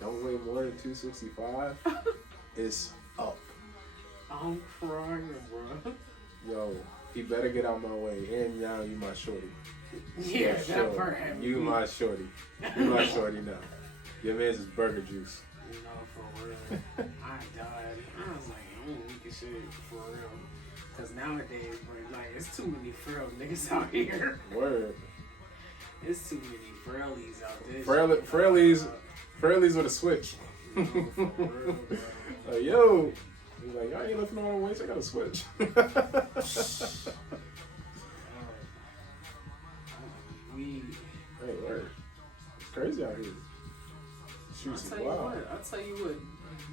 don't weigh more than 265. It's up. I'm crying, bro. Yo, he better get out my way. And now you my shorty. Yeah, that part happened. You my shorty. You my shorty now. Your man's is burger juice. You know, for real. I died. I was like, I'm weak as shit, for real. Because nowadays, bro, like, it's too many frail niggas out here. Word. It's too many frailies out there. Frailies with a switch. No, for real, bro. Like, yo. He's like, y'all ain't lifting all the weights, I got a switch. Hey, word. It's crazy out here. I'll tell you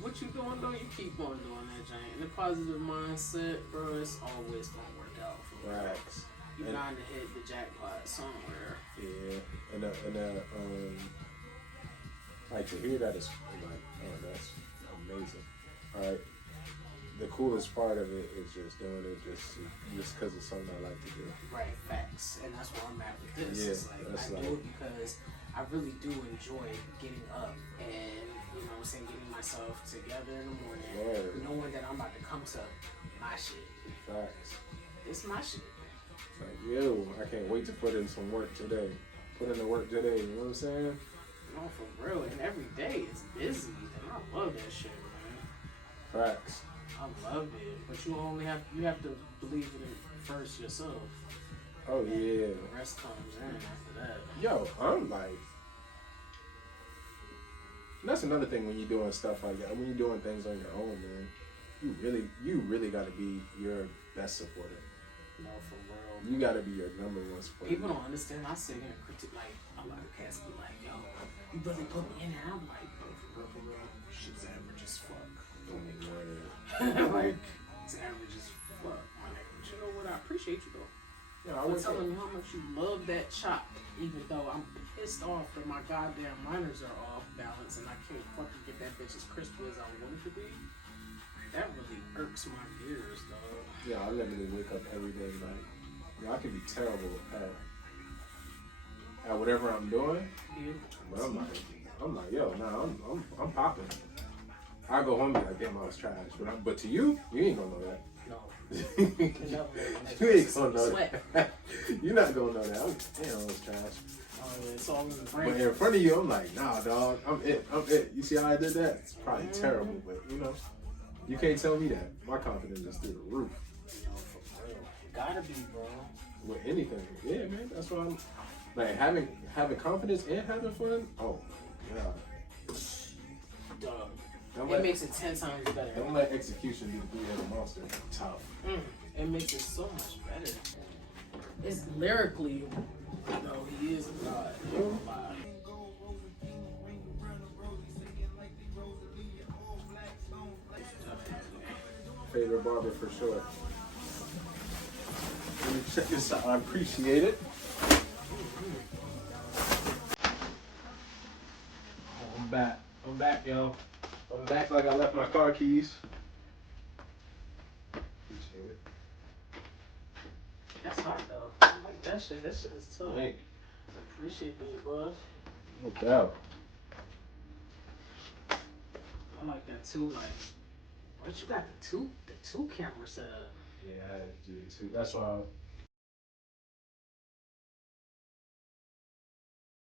what you doing though, you keep on doing that, Jane. And the positive mindset, bro, it's always gonna work out for you. Facts. You're bound to hit the jackpot somewhere. Yeah, and like to hear that is like, oh, that's amazing. All right, the coolest part of it is just doing it just because it's something I like to do. Right, facts, and that's where I'm at with this. Yeah, it's like I do it because I really do enjoy getting up and, you know what I'm saying, getting myself together in the morning, knowing that I'm about to come to my shit. Facts. It's my shit. Like, yo, I can't wait to put in some work today. Put in the work today, you know what I'm saying? No, for real. And every day is busy, and I love that shit, man. Facts. I love it, but you have to believe in it first yourself. Oh yeah. The rest comes in after that. Yo, I'm like, that's another thing when you're doing stuff like that. When you're doing things on your own, man, you really got to be your best supporter. No, for real. You got to be your number one supporter. People don't understand. I sit here and critique, like, a lot of cats be like, yo, you really put me in there. I'm like, bro, for real, shit's average as fuck. Don't make it. Like, it's average as fuck, my nigga. But you know what? I appreciate you, though. Yeah, I'm telling you how much you love that chop, even though I'm pissed off that my goddamn liners are off balance and I can't fucking get that bitch as crispy as I want it to be. That really irks my gears, though. Yeah, I literally wake up every day like, yo, I can be terrible at whatever I'm doing. Yeah. But I'm like, yo, nah, I'm popping. I go home and be like, damn, I was trash. But to you ain't gonna know that. No. You ain't gonna know that. You're not gonna know that. Damn, I was trash. Oh, yeah, it's all in the brain. But in front of you, I'm like, nah, dog, I'm it. You see how I did that? It's probably terrible, but you know, you can't tell me that. My confidence is through the roof. No, for real. Gotta be, bro. With anything, yeah, man. That's what I'm like. Having confidence and having fun. Oh my god. Dog. It makes it 10 times better. Don't let execution be the three-headed monster. Tough. It makes it so much better. It's lyrically, though, he is a god. He ain't gonna lie. Favorite barber for sure. Let me check this out. I appreciate it. I'm back. back, yo. I'm back like I left my car keys. Appreciate it. That's hot though. I like that shit. That shit is tough. Hey, Appreciate it, bro. no doubt. I like that too. Like, what you got the two camera set up? Yeah, I had to do it too. That's why